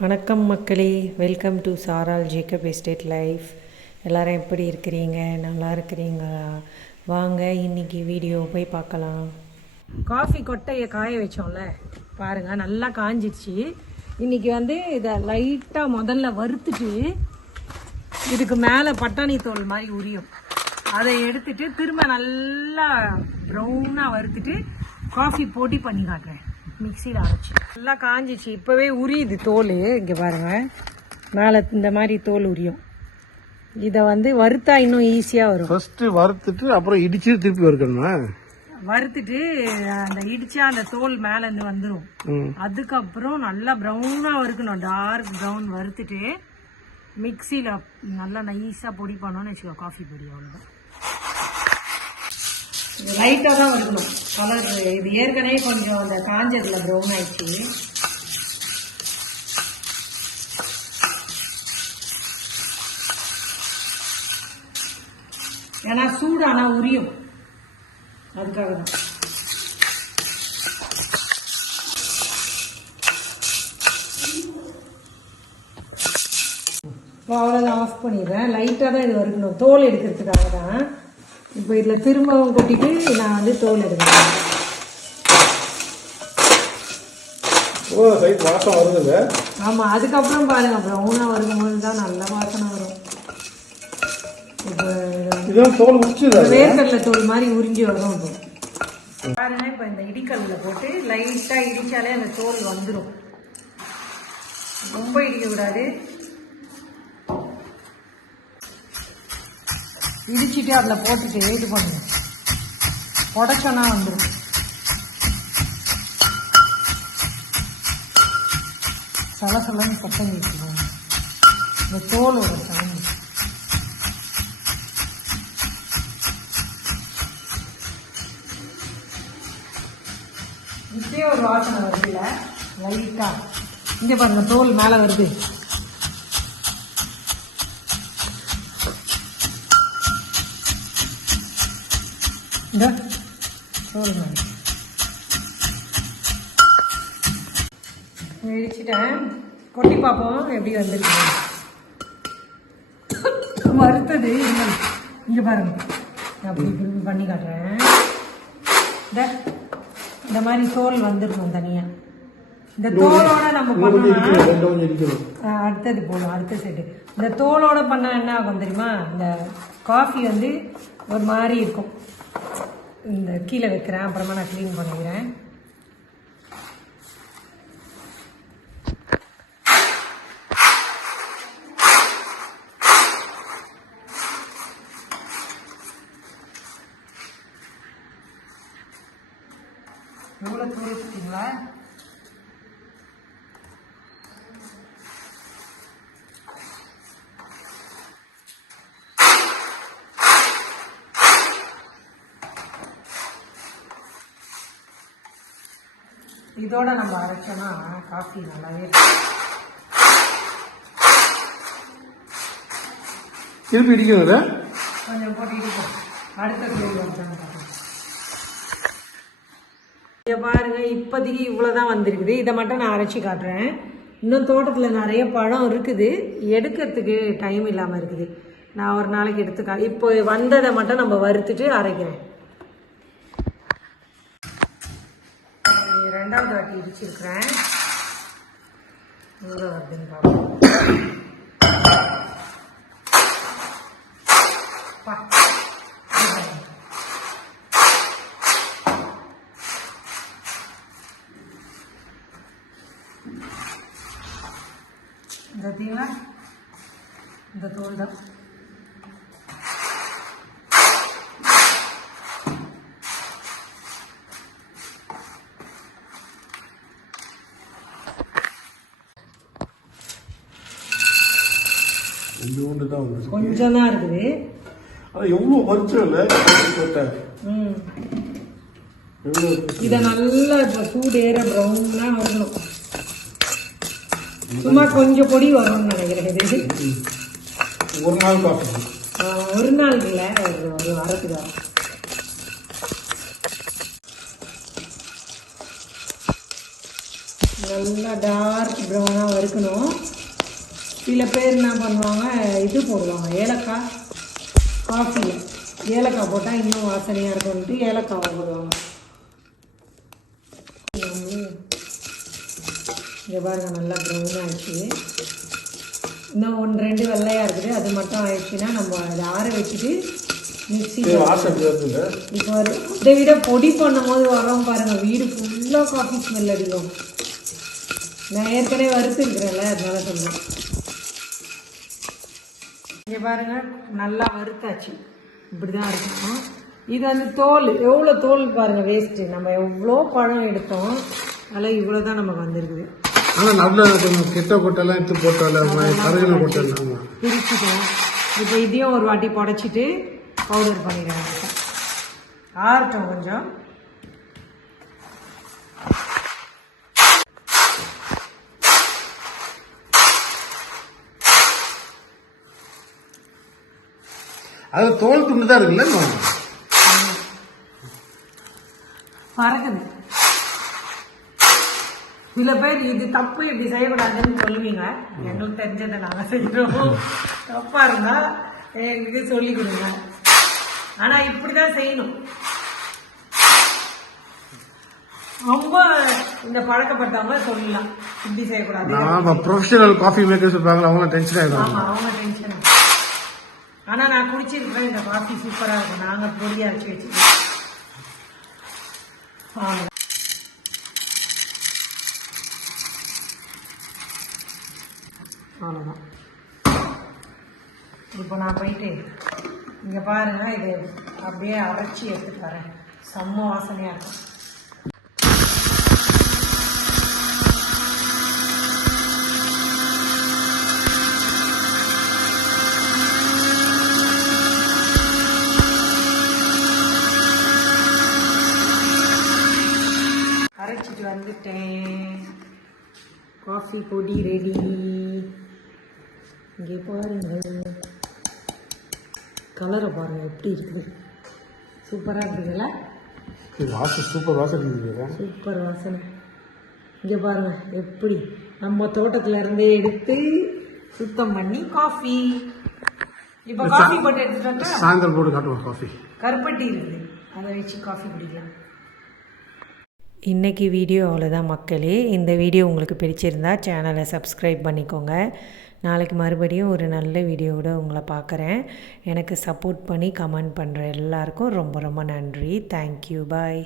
வணக்கம் மக்களே. Welcome to சாரால் ஜேக்கப் எஸ்டேட் லைஃப் எல்லோரும் எப்படி இருக்கிறீங்க? நல்லா இருக்கிறீங்களா? வாங்க இன்னைக்கு வீடியோ போய் பார்க்கலாம். காஃபி கொட்டையை காய வச்சோம்ல. பாருங்க நல்லா காஞ்சிடுச்சு இன்றைக்கி வந்து இதை லைட்டாக முதல்ல வறுத்துட்டு இதுக்கு மேலே பட்டாணி தோல் மாதிரி உரியும். அதை எடுத்துட்டு திரும்ப நல்லா ப்ரௌனாக வறுத்துட்டு காஃபி போட்டி பண்ணி காட்டுறேன். மிக்சியில் அரைச்சி. நல்லா காஞ்சிச்சு. இப்போவே உரியுது தோல். இங்கே பாருங்க. மேலே இந்த மாதிரி தோல் உரியும். இதை வந்து வறுத்தா இன்னும் ஈஸியாக வரும். ஃபர்ஸ்ட் வறுத்துட்டு அப்புறம் இடிச்சு திருப்பி வறுக்கணுமா? வறுத்துட்டு அந்த இடிச்சா அந்த தோல் மேல இருந்து வந்துடும். அதுக்கப்புறம் நல்லா ப்ரௌனா வறுக்கணும். டார்க் ப்ரௌன் வறுத்துட்டு மிக்சியில் நல்லா நைஸாக பொடி பண்ணோம்னு வச்சுக்கோ காஃபி பொடி அவ்வளோதான் லைட்டாக தான் வறுக்கணும் கலர் இது ஏற்கனவே கொஞ்சம் அந்த காஞ்சதில் ப்ரௌன் ஆயிடுச்சு. ஏன்னா சூடானா உரியும். அதுக்காக தான். இப்போ அவ்வளோதான் ஆஃப் பண்ணிடுறேன். லைட்டாக தான் இது வறுக்கணும். தோல் எடுக்கிறதுக்காக தான். இப்போ இதில் திரும்பவும் கொட்டிட்டு நான் வந்து தோல் எடுக்கிறேன். வாசம் ஆமாம் அதுக்கப்புறம் பாருங்க ப்ரௌனாக வரும்போது தான் நல்ல வாசனை வரும். இப்போ தோல் உச்சிதா வேர்க்கடலை தோல் மாதிரி உறிஞ்சி வரும் இப்போ. பாருங்க இப்போ இந்த இடிக்கல்ல போட்டு லைட்டாக இடிச்சாலே அந்த தோல் வந்துடும் ரொம்ப இடிக்க இடிச்சிட்டு அதில் போட்டுட்டு இது பண்ணுங்க. உடச்சோன்னா வந்துடும் சல சலன்னு சத்தம் கேட்குவாங்க இந்த தோலோட சவுண்ட் இப்பயே ஒரு வாசனை வருதுல லைட்டா இங்க பாருங்க தோல் மேல வருது. இந்த. இடிச்சிட்டேன் கொட்டி பார்ப்போம் எப்படி வந்திருக்கு. வறுத்தது இங்க பாருங்க. அப்படி இப்படி பண்ணி காட்டுறேன். இந்த. இந்த மாதிரி தோல் வந்துடணும் தனியா. இந்த தோலோட நம்ம பண்ணோம்னா அடுத்தது போகணும் அடுத்த செட்டு இந்த தோலோட பண்ணா என்ன ஆகும் தெரியுமா? இந்த காஃபி வந்து ஒரு மாதிரி இருக்கும். இந்த கீழே வைக்கிறேன் அப்புறமா நான் க்ளீன் பண்ணிக்கிறேன். எவ்வளோ தூரம் இதோட நம்ம அரைச்சோன்னா காஃபி நல்லாவே இருக்கும். திருப்பி இடிக்கணும்ல கொஞ்சம் போட்டு இடிப்போம். அடுத்த இங்க பாருங்க இப்போதைக்கு இவ்வளோதான் வந்திருக்குது. இதை மட்டும் நான் அரைச்சி காட்டுறேன். இன்னும் தோட்டத்தில் நிறைய பழம் இருக்குது. எடுக்கிறதுக்கு டைம் இல்லாமல் இருக்குது. நான் ஒரு நாளைக்கு எடுத்துக்கா இப்போ வந்ததை மட்டும் நம்ம வறுத்துட்டு அரைக்கிறேன். இது ரெண்டாவது வாட்டி இடிச்சிருக்கிறேன். எவ்வளோ வருதுன்னு பார்ப்போம் இந்த பார்த்தீங்களா இந்த தோல் தான். கொஞ்சோண்டு தான் வந்து கொஞ்சம் தான் இருக்குது ஆனால் எவ்வளோ வறுச்சம் இல்லை இதை நல்லா இப்போ சூடு ஏற ப்ரௌனாக வரணும். சும்மா கொஞ்சம் பொடி வரும்னு நினைக்கிறேன் இது. ஒரு நாள் ஆஹ், ஒரு நாள் இல்லை ஒரு ஒரு வாரத்துக்கு வரும் நல்லா டார்க் ப்ரௌனாக வறுக்கணும். சில பேர் என்ன பண்ணுவாங்க இது போடுவாங்க ஏலக்காய் காஃபியில் ஏலக்காய் போட்டால் இன்னும் வாசனையாக இருக்கும்ட்டு ஏலக்காவை போடுவாங்க. இங்கே பாருங்க நல்லா ப்ரௌன் ஆயிடுச்சு. இன்னும் ஒன்று ரெண்டு வெள்ளையாக இருக்குது. அது மட்டும் ஆயிடுச்சுன்னா நம்ம அதை ஆற வச்சுட்டு இருக்குல்ல இப்போ இதை விட பொடி பண்ணும்போது வரோம் பாருங்க வீடு ஃபுல்லாக காஃபி ஸ்மெல் அடிக்கும். நான் ஏற்கனவே வறுத்துருக்குறேன்ல அதனால சொல்றேன். இங்கே பாருங்க நல்லா வறுத்தாச்சு. இப்படி தான் இருக்கும். இது வந்து தோல் எவ்வளோ தோல் பாருங்க வேஸ்ட்டு நம்ம எவ்வளோ பழம் எடுத்தோம் அதில் இவ்வளோ தான் நமக்கு வந்திருக்குது. ஆனால் கொஞ்சம் கெட்ட கொட்டெல்லாம் எடுத்து போட்டால கருகின கொட்டல் ஆமாம் பிரிச்சுட்டோம் இப்போ இதையும் ஒரு வாட்டி புடச்சிட்டு பவுடர் பண்ணிடுவேன் ஆறட்டும் கொஞ்சம். அது தோல் துண்டு தான் இருக்குல்ல. பறக்குது சில பேர் இது தப்பு இப்படி செய்யக்கூடாதுன்னு சொல்லுவீங்க. எங்களுக்கு தெரிஞ்சதை நாங்கள் செய்கிறோம் தப்பா இருந்தா எங்களுக்கு சொல்லி கொடுங்க. ஆனா இப்படிதான் செய்யணும். ரொம்ப இந்த பழக்கப்பட்டவங்க சொல்லலாம். இப்படி செய்யக்கூடாது. ப்ரொஃபஷனல் காஃபி மேக்கர்ஸ் இருப்பாங்க அவங்க டென்ஷன் ஆமா அவங்க டென்ஷன் ஆனா நான் குடிச்சிருக்கேன் இந்த காஃபி சூப்பரா இருக்கும். நாங்க பொடி அரைச்சி வச்சுக்கோம் அவ்வளவுதான். அவ்வளோதான் இப்போ நான் போயிட்டு இங்கே பாருங்க இது அப்படியே அரைச்சி எடுத்துட்டு வரேன். செம்ம வாசனையாக இருக்கும். அரைச்சிட்டு வந்துட்டேன். காஃபி பொடி ரெடி இங்கே பாருங்க. கலரை பாருங்க எப்படி இருக்குது. சூப்பராக இருக்குதுல்ல வாசம் சூப்பர் இருக்குது சூப்பர் வாசனை. இங்கே பாருங்க எப்படி. நம்ம தோட்டத்துல இருந்தே எடுத்து சுத்தம் பண்ணி காஃபி இப்போ காஃபி போட்டு எடுத்துட்டு சாயந்தரம் போட்டு காட்டுவோம் காஃபி கருப்பட்டி இருக்குது. அதை வச்சு காஃபி குடிக்கலாம். இன்றைக்கி வீடியோ அவ்வளோதான் மக்களே. இந்த வீடியோ உங்களுக்கு பிடிச்சிருந்தா சேனலை சப்ஸ்கிரைப் பண்ணிக்கோங்க. நாளைக்கு மறுபடியும் ஒரு நல்ல வீடியோவோட உங்களை பார்க்குறேன். எனக்கு சப்போர்ட் பண்ணி கமெண்ட் பண்ணுற எல்லாருக்கும் ரொம்ப ரொம்ப நன்றி. Thank you bye